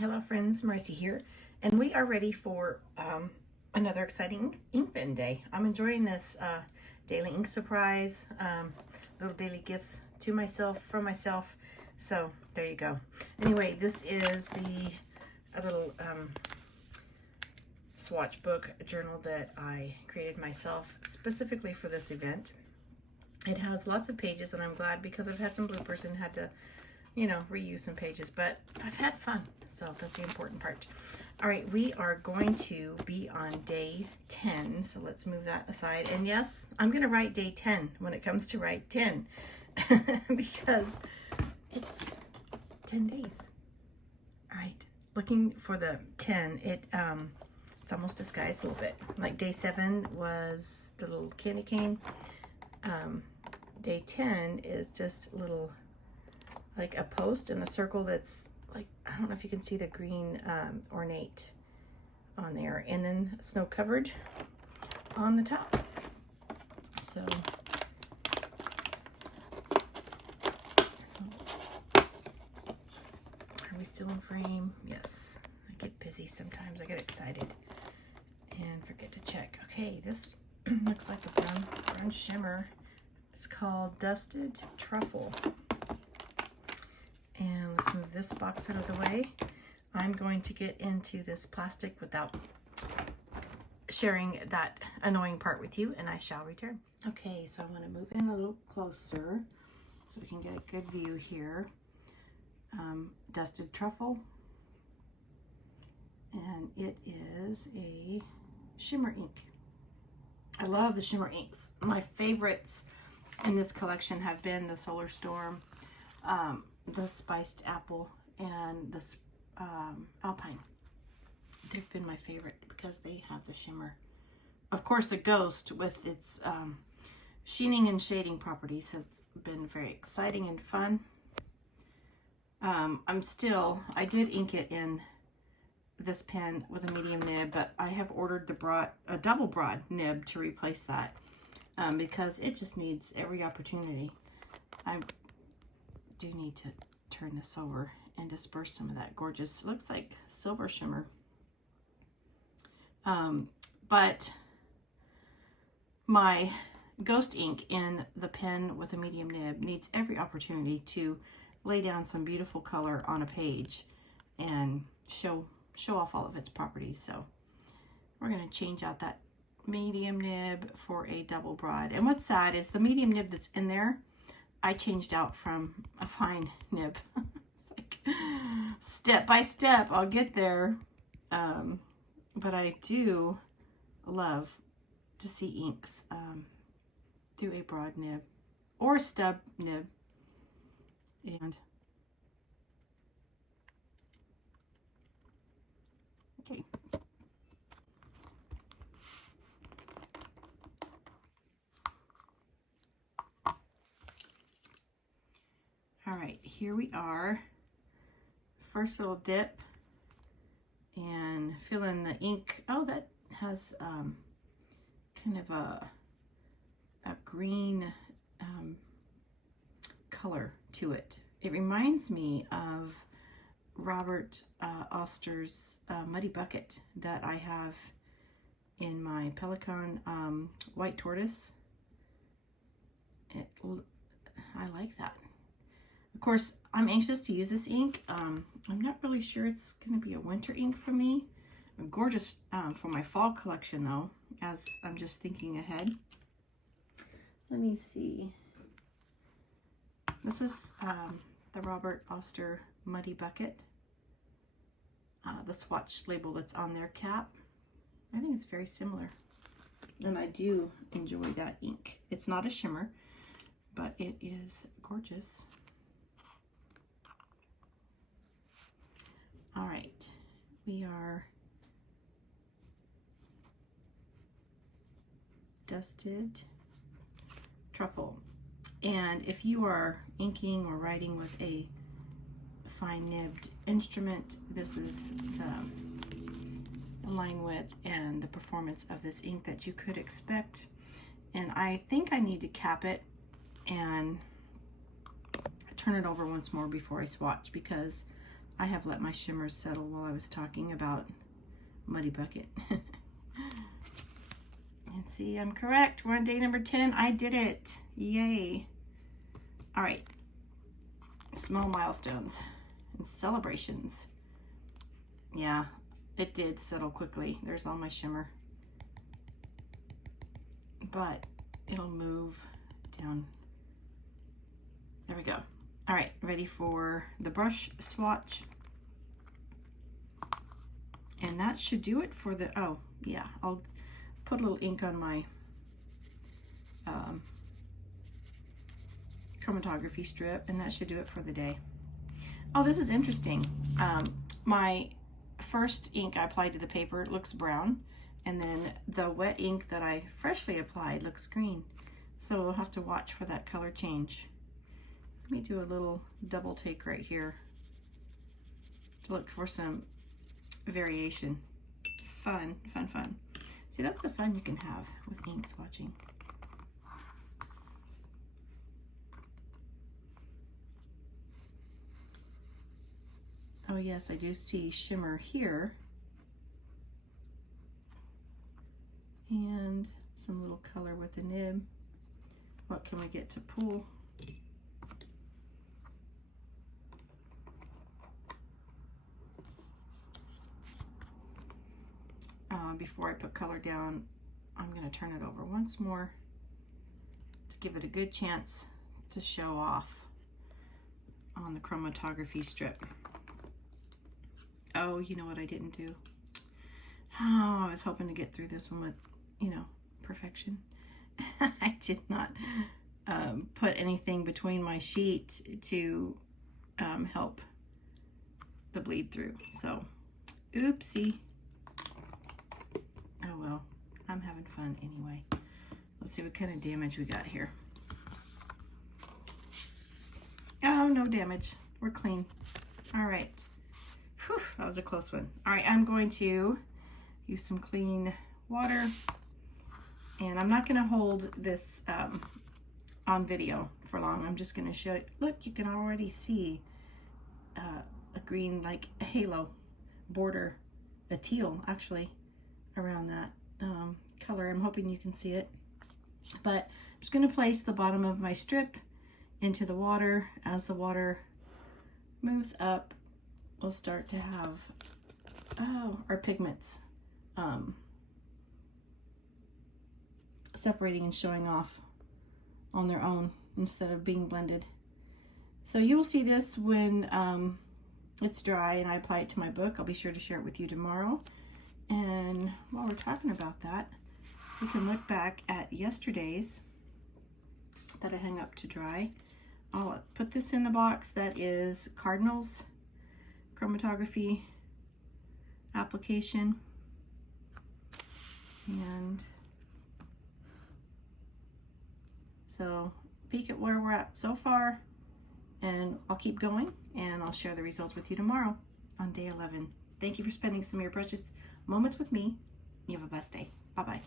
Hello friends, Marcy here, and we are ready for another exciting Inkvent day. I'm enjoying this daily ink surprise, little daily gifts to myself, from myself, so there you go. Anyway, this is a little swatch book journal that I created myself specifically for this event. It has lots of pages, and I'm glad because I've had some bloopers and had to reuse some pages, but I've had fun, so that's the important part. All right, we are going to be on day 10, so let's move that aside. And yes, I'm going to write day 10 when it comes to write 10 because it's 10 days. All right, looking for the 10, it's almost disguised a little bit. Like day 7 was the little candy cane. Day 10 is just a little, like a post in a circle that's like, I don't know if you can see the green ornate on there, and then snow covered on the top. So are we still in frame? Yes. I get busy sometimes. I get excited and forget to check. Okay, this looks like a brown shimmer. It's called Dusted Truffle. And let's move this box out of the way. I'm going to get into this plastic without sharing that annoying part with you, and I shall return. Okay, so I'm going to move in a little closer so we can get a good view here. Dusted Truffle, and it is a shimmer ink. I love the shimmer inks. My favorites in this collection have been the Solar Storm, the Spiced Apple, and the Alpine. They've been my favorite because they have the shimmer. Of course, the Ghost with its sheening and shading properties has been very exciting and fun. I did ink it in this pen with a medium nib, but I have ordered a double broad nib to replace that because it just needs every opportunity. I do need to turn this over and disperse some of that gorgeous, looks like silver shimmer. But my Ghost ink in the pen with a medium nib needs every opportunity to lay down some beautiful color on a page and show off all of its properties. So we're going to change out that medium nib for a double broad. And what's sad is the medium nib that's in there, I changed out from a fine nib. It's like step by step, I'll get there. But I do love to see inks through a broad nib or stub nib. And okay. All right, here we are. First little dip and fill in the ink. Oh, that has kind of a green color to it. It reminds me of Robert Oster's Muddy Bucket that I have in my Pelican White Tortoise. I like that. Of course, I'm anxious to use this ink. I'm not really sure it's going to be a winter ink for me. Gorgeous for my fall collection though, as I'm just thinking ahead. Let me see. This is the Robert Oster Muddy Bucket. The swatch label that's on their cap. I think it's very similar. And I do enjoy that ink. It's not a shimmer, but it is gorgeous. All right, we are Dusted Truffle. And if you are inking or writing with a fine nibbed instrument, this is the line width and the performance of this ink that you could expect. And I think I need to cap it and turn it over once more before I swatch, because I have let my shimmers settle while I was talking about Muddy Bucket. And see, I'm correct. We're on day number 10. I did it. Yay. All right. Small milestones and celebrations. Yeah, it did settle quickly. There's all my shimmer. But it'll move down. There we go. All right, ready for the brush swatch. And that should do it for the, oh yeah, I'll put a little ink on my chromatography strip, and that should do it for the day. Oh, this is interesting. My first ink I applied to the paper looks brown, and then the wet ink that I freshly applied looks green. So we'll have to watch for that color change. Let me do a little double take right here to look for some variation. Fun, fun, fun. See, that's the fun you can have with ink swatching. Oh yes, I do see shimmer here. And some little color with the nib. What can we get to pull? Before I put color down, I'm going to turn it over once more to give it a good chance to show off on the chromatography strip. Oh, you know what I didn't do? Oh, I was hoping to get through this one with, you know, perfection. I did not put anything between my sheet to help the bleed through. So, oopsie. Oh well, I'm having fun anyway. Let's see what kind of damage we got here. Oh, no damage. We're clean. All right. Whew, that was a close one. All right, I'm going to use some clean water, and I'm not going to hold this on video for long. I'm just going to show you. Look, you can already see a green, like a halo border, a teal actually, around that color. I'm hoping you can see it. But I'm just going to place the bottom of my strip into the water. As the water moves up, we'll start to have our pigments separating and showing off on their own instead of being blended. So you will see this when it's dry and I apply it to my book. I'll be sure to share it with you tomorrow. And while we're talking about that, we can look back at yesterday's that I hung up to dry. I'll put this in the box that is Cardinal's chromatography application. And so peek at where we're at so far, and I'll keep going and I'll share the results with you tomorrow on day 11. Thank you for spending some of your precious moments with me. You have a blessed day. Bye-bye.